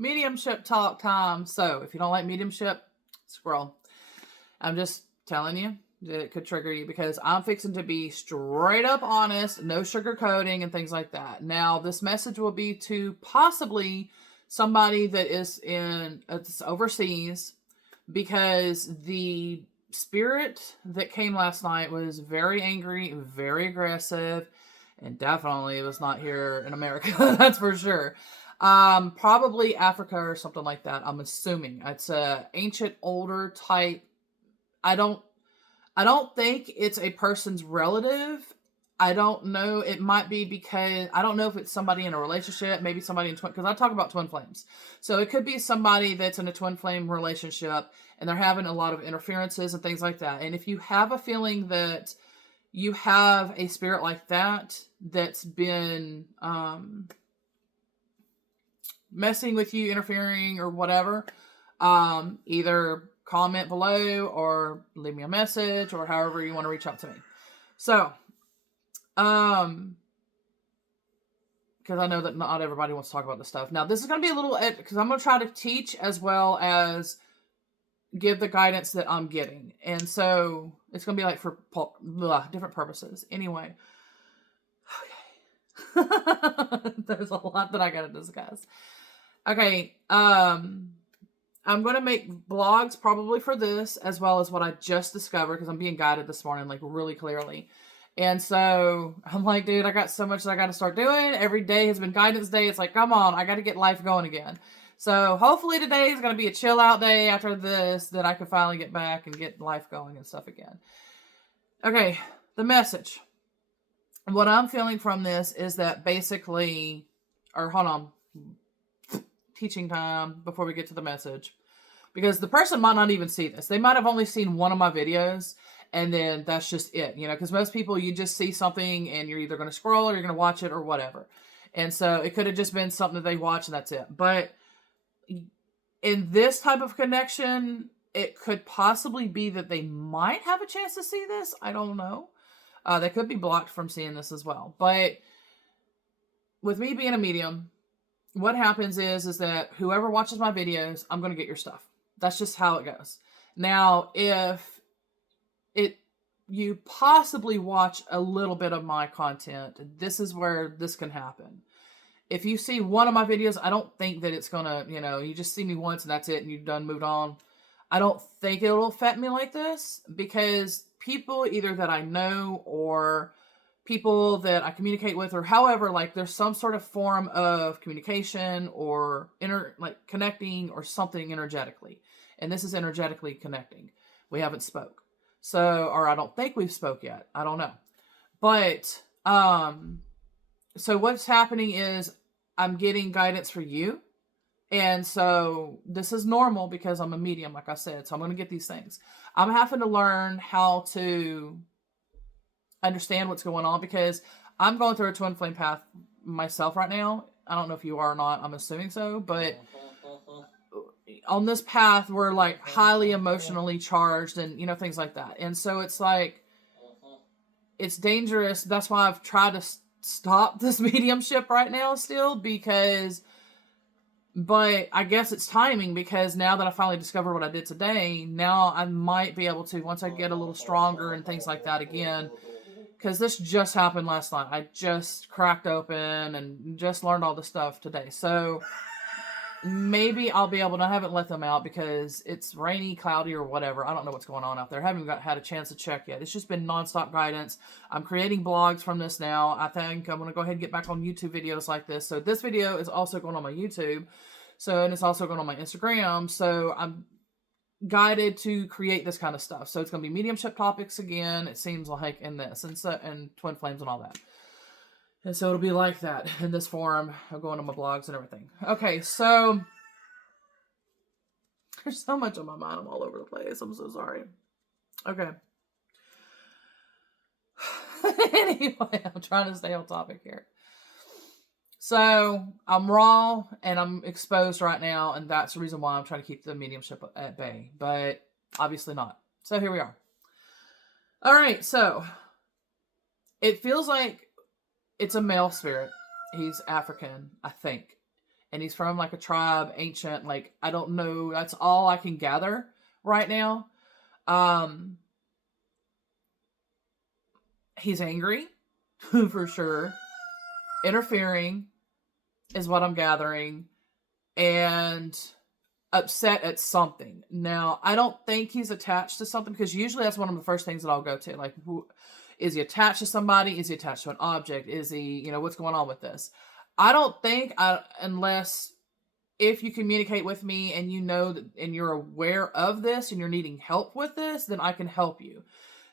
Mediumship talk time. So, if you don't like mediumship, scroll. I'm just telling you that it could trigger you because I'm fixing to be straight up honest, no sugarcoating and things like that. Now, this message will be to possibly somebody that is overseas, because the spirit that came last night was very angry, very aggressive, and definitely it was not here in America. That's for sure. Probably Africa or something like that. I'm assuming it's a ancient, older type. I don't think it's a person's relative. I don't know. It might be because I don't know if it's somebody in a relationship, maybe somebody in twin, because I talk about twin flames. So it could be somebody that's in a twin flame relationship and they're having a lot of interferences and things like that. And if you have a feeling that you have a spirit like that, that's been, messing with you, interfering or whatever, either comment below or leave me a message or however you want to reach out to me. So, because I know that not everybody wants to talk about this stuff. Now, this is going to be a little, because I'm going to try to teach as well as give the guidance that I'm getting. And so it's going to be like for different purposes. Anyway. Okay. There's a lot that I got to discuss. Okay. I'm going to make blogs probably for this as well as what I just discovered, because I'm being guided this morning, like really clearly. And so I'm like, dude, I got so much that I got to start doing. Every day has been guidance day. It's like, come on, I got to get life going again. So hopefully today is going to be a chill out day after this, that I can finally get back and get life going and stuff again. Okay. The message. What I'm feeling from this is that basically, or hold on, teaching time before we get to the message, because the person might not even see this. They might have only seen one of my videos, and then that's just it, because most people, you just see something and you're either going to scroll or you're going to watch it or whatever. And so it could have just been something that they watch and that's it. But in this type of connection, it could possibly be that they might have a chance to see this. I don't know. They could be blocked from seeing this as well. But with me being a medium, what happens is that whoever watches my videos, I'm going to get your stuff. That's just how it goes. Now, if you possibly watch a little bit of my content, this is where this can happen. If you see one of my videos, I don't think that it's going to, you just see me once and that's it and you've done moved on. I don't think it'll affect me like this, because people either that I know or people that I communicate with, or however, like there's some sort of form of communication or connecting or something energetically. And this is energetically connecting. We haven't spoke. So, or I don't think we've spoke yet. I don't know. But, so what's happening is I'm getting guidance for you. And so this is normal because I'm a medium, like I said. So I'm going to get these things. I'm having to learn how to understand what's going on, because I'm going through a twin flame path myself right now. I don't know if you are or not. I'm assuming so. But on this path, we're like highly emotionally charged and, things like that. And so it's like, it's dangerous. That's why I've tried to stop this mediumship right now still, but I guess it's timing, because now that I finally discovered what I did today, now I might be able to, once I get a little stronger and things like that again, because this just happened last night. I just cracked open and just learned all this stuff today. So maybe I'll be able to, I haven't let them out because it's rainy, cloudy, or whatever. I don't know what's going on out there. I haven't had a chance to check yet. It's just been nonstop guidance. I'm creating blogs from this now. I think I'm going to go ahead and get back on YouTube videos like this. So this video is also going on my YouTube. And it's also going on my Instagram. So I'm guided to create this kind of stuff. So it's going to be mediumship topics again, it seems like, in this, and twin flames and all that. And so it'll be like that in this form of going on my blogs and everything. Okay, so there's so much on my mind. I'm all over the place. I'm so sorry. Okay. Anyway, I'm trying to stay on topic here. So I'm raw and I'm exposed right now, and that's the reason why I'm trying to keep the mediumship at bay. But obviously not. So here we are. All right, so it feels like it's a male spirit. He's African, I think. and he's from like a tribe, ancient, like, I don't know. That's all I can gather right now. He's angry for sure. Interfering is what I'm gathering, and upset at something. Now, I don't think he's attached to something, because usually that's one of the first things that I'll go to. Like, is he attached to somebody? Is he attached to an object? Is he, what's going on with this? I don't think, unless if you communicate with me and you know that, and you're aware of this and you're needing help with this, then I can help you.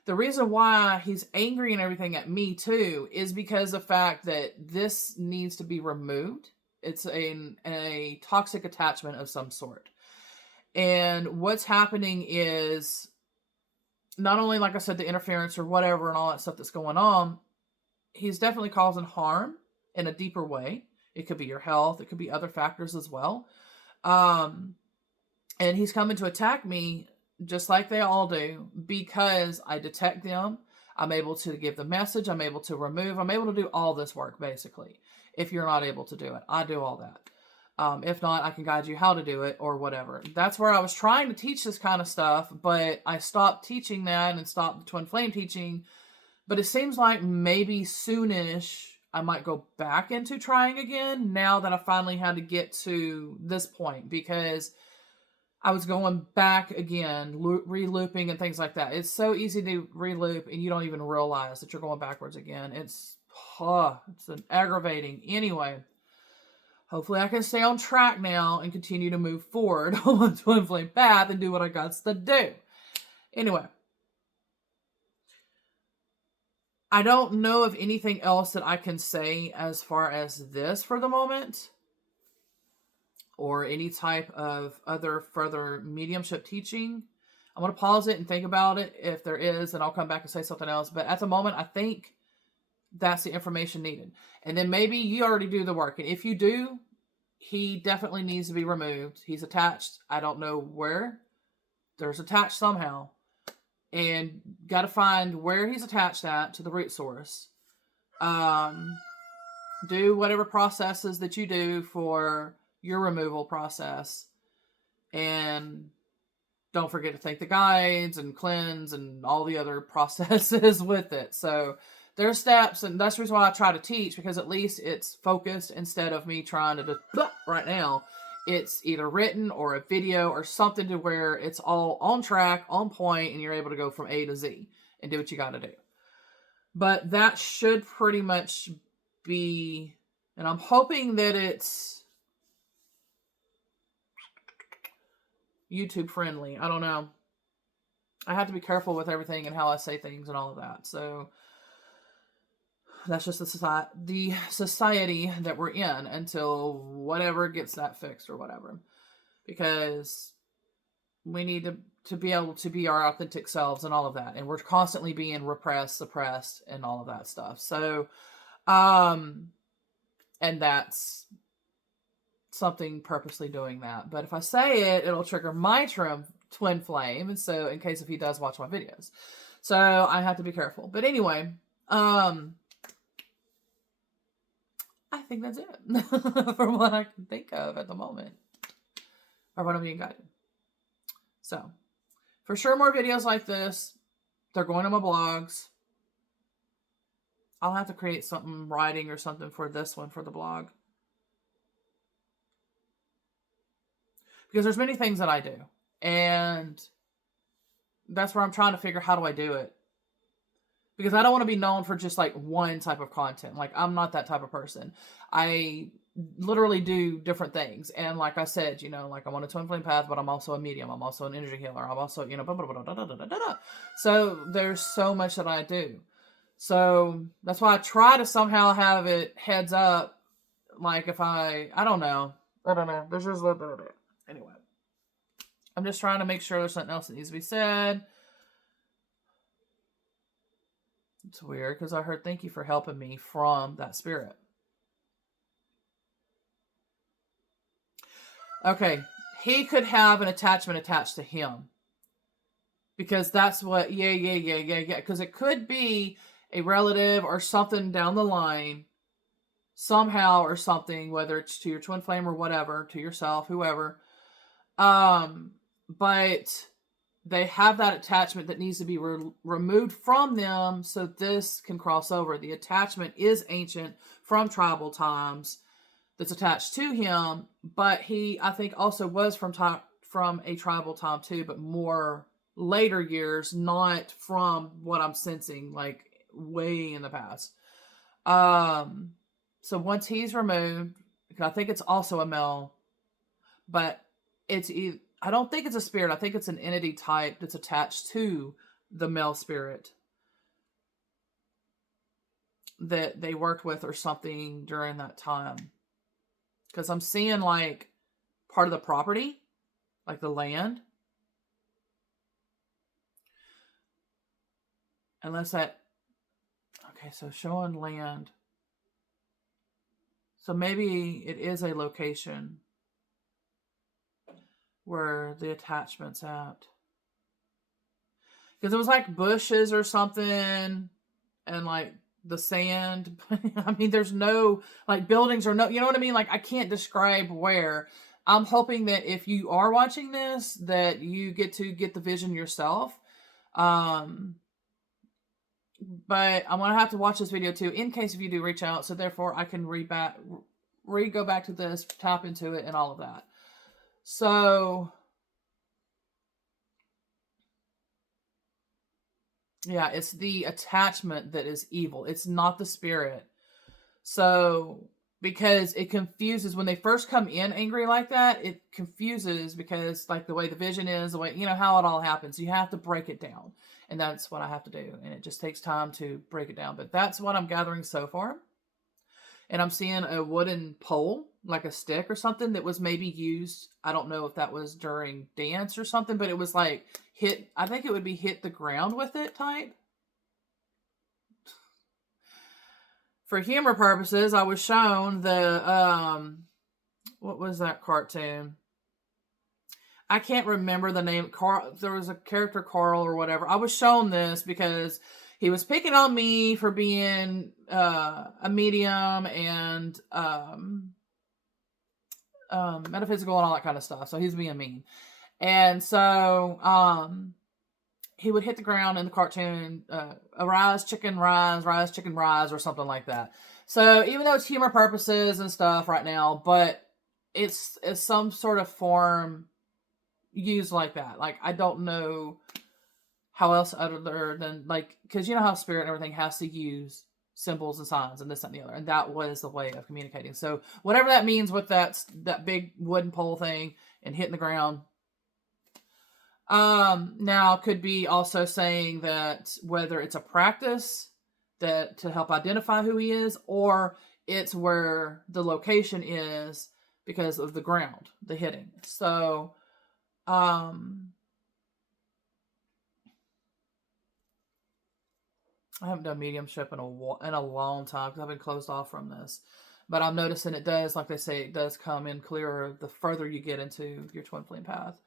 The reason why he's angry and everything at me too is because of the fact that this needs to be removed. It's a toxic attachment of some sort. And what's happening is, not only, like I said, the interference or whatever and all that stuff that's going on, he's definitely causing harm in a deeper way. It could be your health. It could be other factors as well. And he's coming to attack me just like they all do, because I detect them. I'm able to give the message. I'm able to remove. I'm able to do all this work, basically. If you're not able to do it, I do all that. If not, I can guide you how to do it or whatever. That's where I was trying to teach this kind of stuff, but I stopped teaching that and stopped the twin flame teaching. But it seems like maybe soonish I might go back into trying again, now that I finally had to get to this point, because I was going back again, re-looping and things like that. It's so easy to re-loop and you don't even realize that you're going backwards again. It's an aggravating. Anyway, hopefully I can stay on track now and continue to move forward on my twin flame path and do what I got to do. Anyway, I don't know of anything else that I can say as far as this for the moment, or any type of other further mediumship teaching. I'm going to pause it and think about it. If there is, then I'll come back and say something else. But at the moment, I think that's the information needed. And then maybe you already do the work. And if you do, he definitely needs to be removed. He's attached. I don't know where. There's attached somehow. And got to find where he's attached at to the root source. Do whatever processes that you do for your removal process, and don't forget to take the guides and cleanse and all the other processes with it. So there's steps, and that's the reason why I try to teach, because at least it's focused instead of me trying to just right now. It's either written or a video or something to where it's all on track, on point, and you're able to go from A to Z and do what you got to do. But that should pretty much be, and I'm hoping that it's YouTube friendly. I don't know. I have to be careful with everything and how I say things and all of that. So that's just the society that we're in until whatever gets that fixed or whatever. Because we need to be able to be our authentic selves and all of that. And we're constantly being repressed, suppressed, and all of that stuff. So, and that's something purposely doing that. But if I say it, it'll trigger my twin flame. And so, in case if he does watch my videos. So, I have to be careful. But anyway, I think that's it from what I can think of at the moment, or what I'm being guided. So, for sure, more videos like this. They're going on my blogs. I'll have to create something, writing or something for this one, for the blog. Because there's many things that I do. And that's where I'm trying to figure, how do I do it? Because I don't want to be known for just like one type of content. Like, I'm not that type of person. I literally do different things. And like I said, like I'm on a twin flame path, but I'm also a medium. I'm also an energy healer. I'm also, blah, blah, blah, blah, blah, blah, blah, blah. So there's so much that I do. So that's why I try to somehow have it heads up. Like if I don't know. There's just a little bit of it. Anyway, I'm just trying to make sure there's something else that needs to be said. It's weird because I heard thank you for helping me from that spirit. Okay, he could have an attachment attached to him. Because that's what, yeah. Because it could be a relative or something down the line somehow or something, whether it's to your twin flame or whatever, to yourself, whoever. But they have that attachment that needs to be removed from them so this can cross over. The attachment is ancient from tribal times that's attached to him, but he, I think, also was from a tribal time too, but more later years, not from what I'm sensing, like way in the past. So once he's removed, I think it's also a male, but I don't think it's a spirit. I think it's an entity type that's attached to the male spirit that they worked with or something during that time. Because I'm seeing like part of the property, like the land. Unless that, okay, so showing land. So maybe it is a location where the attachment's at. Because it was like bushes or something and like the sand. I mean, there's no like buildings or no, you know what I mean? Like I can't describe where. I'm hoping that if you are watching this, that you get to get the vision yourself. But I'm going to have to watch this video too, in case if you do reach out. So therefore I can go back to this, tap into it and all of that. So yeah, it's the attachment that is evil. It's not the spirit. So, because it confuses when they first come in angry like that, it confuses because like the way the vision is, the way, you know, how it all happens. You have to break it down. And that's what I have to do. And it just takes time to break it down. But that's what I'm gathering so far. And I'm seeing a wooden pole, like a stick or something that was maybe used. I don't know if that was during dance or something, but it was like I think it would be hit the ground with it type. For humor purposes, I was shown the, what was that cartoon? I can't remember the name. There was a character, Carl or whatever. I was shown this because he was picking on me for being a medium and metaphysical and all that kind of stuff. So he's being mean. And so he would hit the ground in the cartoon, arise, chicken, rise, or something like that. So even though it's humor purposes and stuff right now, but it's some sort of form used like that. Like, I don't know how else other than, like, because you know how spirit and everything has to use symbols and signs and this and the other. And that was the way of communicating. So whatever that means with that big wooden pole thing and hitting the ground. Now could be also saying that whether it's a practice that to help identify who he is, or it's where the location is because of the ground, the hitting. So, I haven't done mediumship in a long time because I've been closed off from this. But I'm noticing it does, like they say, it does come in clearer the further you get into your twin flame path.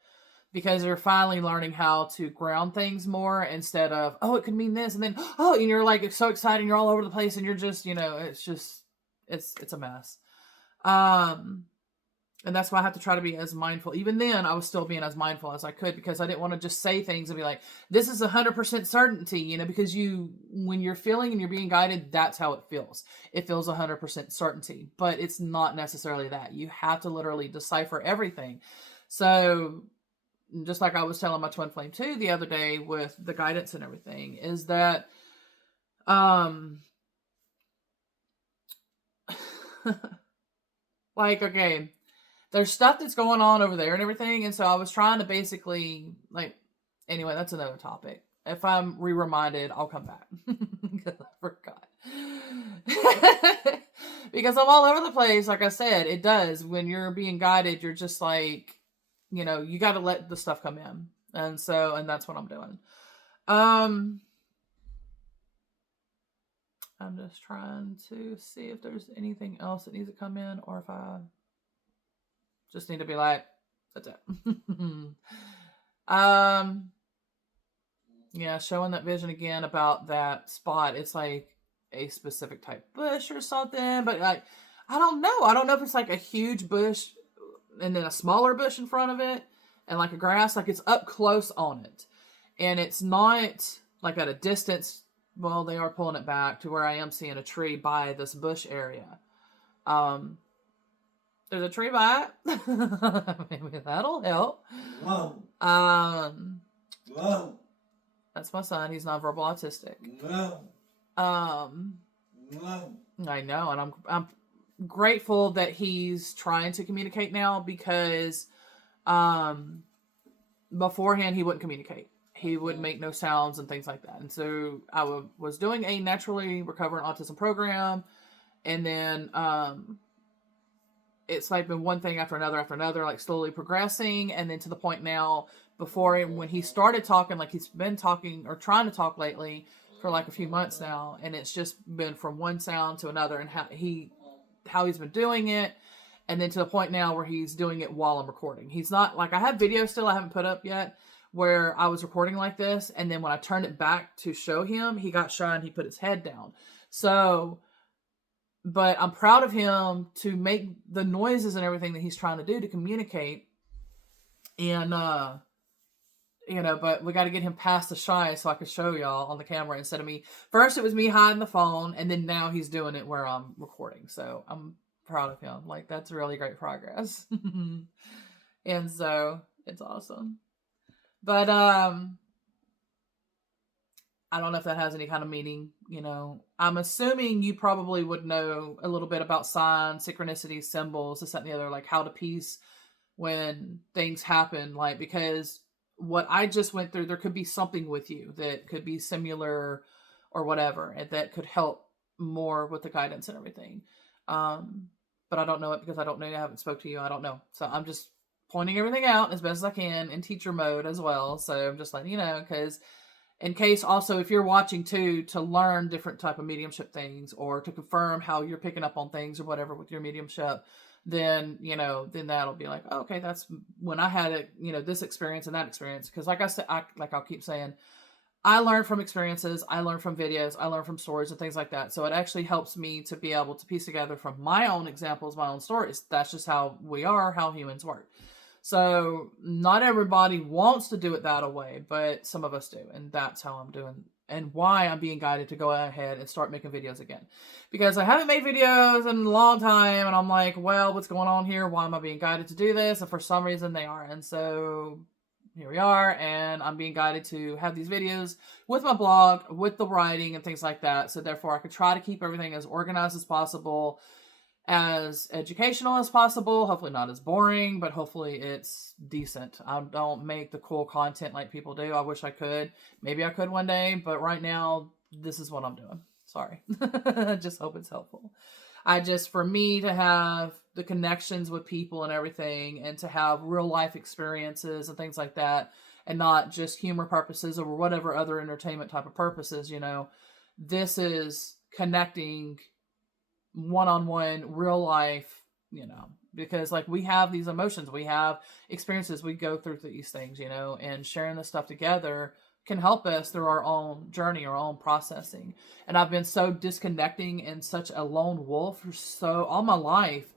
Because you're finally learning how to ground things more instead of, oh, it could mean this. And then, oh, and you're like so excited and you're all over the place and you're just, you know, it's a mess. And that's why I have to try to be as mindful. Even then, I was still being as mindful as I could because I didn't want to just say things and be like, this is 100% certainty, you know, because when you're feeling and you're being guided, that's how it feels. It feels 100% certainty, but it's not necessarily that. You have to literally decipher everything. So just like I was telling my twin flame too the other day with the guidance and everything, is that, like, okay, there's stuff that's going on over there and everything. And so I was trying to basically, like, anyway, that's another topic. If I'm reminded, I'll come back because I forgot. Because I'm all over the place. Like I said, it does. When you're being guided, you're just like, you know, you got to let the stuff come in. And that's what I'm doing. I'm just trying to see if there's anything else that needs to come in or if I just need to be like, that's it. Yeah, showing that vision again about that spot. It's like, a specific type bush or something, but like, I don't know. I don't know if it's like a huge bush and then a smaller bush in front of it and like a grass, like it's up close on it. And it's not like at a distance. Well, they are pulling it back to where I am seeing a tree by this bush area. There's a tree by it. Maybe that'll help. Whoa. Whoa. That's my son. He's nonverbal autistic. Whoa. Whoa. I know, and I'm grateful that he's trying to communicate now, because beforehand he wouldn't communicate. He would make no sounds and things like that. And so I was doing a naturally recovering autism program, and then it's like been one thing after another, like slowly progressing, and then to the point now, when he started talking, like he's been talking or trying to talk lately for like a few months now, and it's just been from one sound to another, and how he's been doing it, and then to the point now where he's doing it while I'm recording. He's not like, I have videos still I haven't put up yet where I was recording like this, and then when I turned it back to show him, he got shy and he put his head down. So, but I'm proud of him to make the noises and everything that he's trying to do to communicate. And, but we got to get him past the shy so I can show y'all on the camera instead of me. First it was me hiding the phone, and then now he's doing it where I'm recording. So I'm proud of him. Like, that's really great progress. And so it's awesome. But I don't know if that has any kind of meaning, I'm assuming you probably would know a little bit about signs, synchronicities, symbols, this, that, and the other, like how to piece when things happen, like, because what I just went through, there could be something with you that could be similar or whatever, and that could help more with the guidance and everything. But I don't know it because I don't know. I haven't spoke to you. I don't know. So I'm just pointing everything out as best as I can in teacher mode as well. So I'm just letting you know, because in case also, if you're watching too, to learn different type of mediumship things, or to confirm how you're picking up on things or whatever with your mediumship, then, then that'll be like, oh, okay, that's when I had it, this experience and that experience. Because like I said, I'll keep saying, I learn from experiences, I learn from videos, I learn from stories and things like that. So it actually helps me to be able to piece together from my own examples, my own stories. That's just how we are, how humans work. So not everybody wants to do it that way, but some of us do. And that's how I'm doing, and why I'm being guided to go ahead and start making videos again. Because I haven't made videos in a long time, and I'm like, well, what's going on here? Why am I being guided to do this? And for some reason they are. And so here we are, and I'm being guided to have these videos with my blog, with the writing and things like that. So therefore I could try to keep everything as organized as possible, as educational as possible, hopefully not as boring, but hopefully it's decent. I don't make the cool content like people do. I wish I could. Maybe I could one day, but right now, this is what I'm doing. Sorry. I just hope it's helpful. For me to have the connections with people and everything, and to have real life experiences and things like that, and not just humor purposes or whatever other entertainment type of purposes, this is connecting one-on-one, real life, because like we have these emotions, we have experiences, we go through these things, and sharing this stuff together can help us through our own journey, our own processing. And I've been so disconnecting and such a lone wolf for all my life,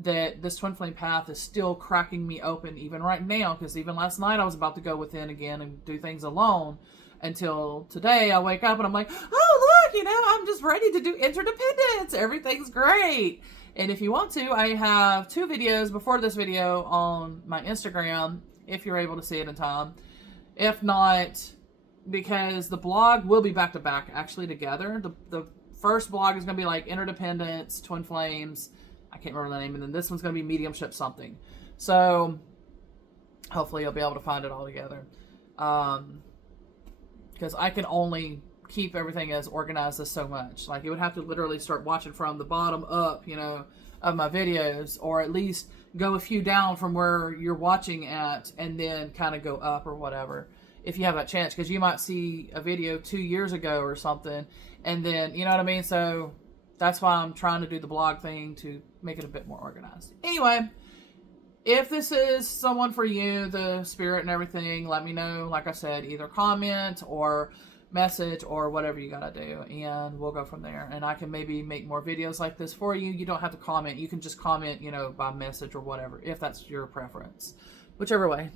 that this twin flame path is still cracking me open even right now, because even last night I was about to go within again and do things alone, until today I wake up and I'm like, oh look, I'm just ready to do interdependence. Everything's great. And if you want to, I have 2 videos before this video on my Instagram, if you're able to see it in time. If not, because the blog will be back to back actually together. The first blog is going to be like interdependence, twin flames, I can't remember the name, and then this one's going to be mediumship something. So hopefully you'll be able to find it all together. Because I can only keep everything as organized as so much. Like, you would have to literally start watching from the bottom up, of my videos, or at least go a few down from where you're watching at, and then kind of go up or whatever, if you have that chance. Because you might see a video 2 years ago or something, and then, you know what I mean? So that's why I'm trying to do the blog thing, to make it a bit more organized. Anyway, if this is someone for you, the spirit and everything, let me know. Like I said, either comment or message or whatever you gotta do, and we'll go from there. And I can maybe make more videos like this for you. You don't have to comment. You can just comment, by message or whatever, if that's your preference. Whichever way.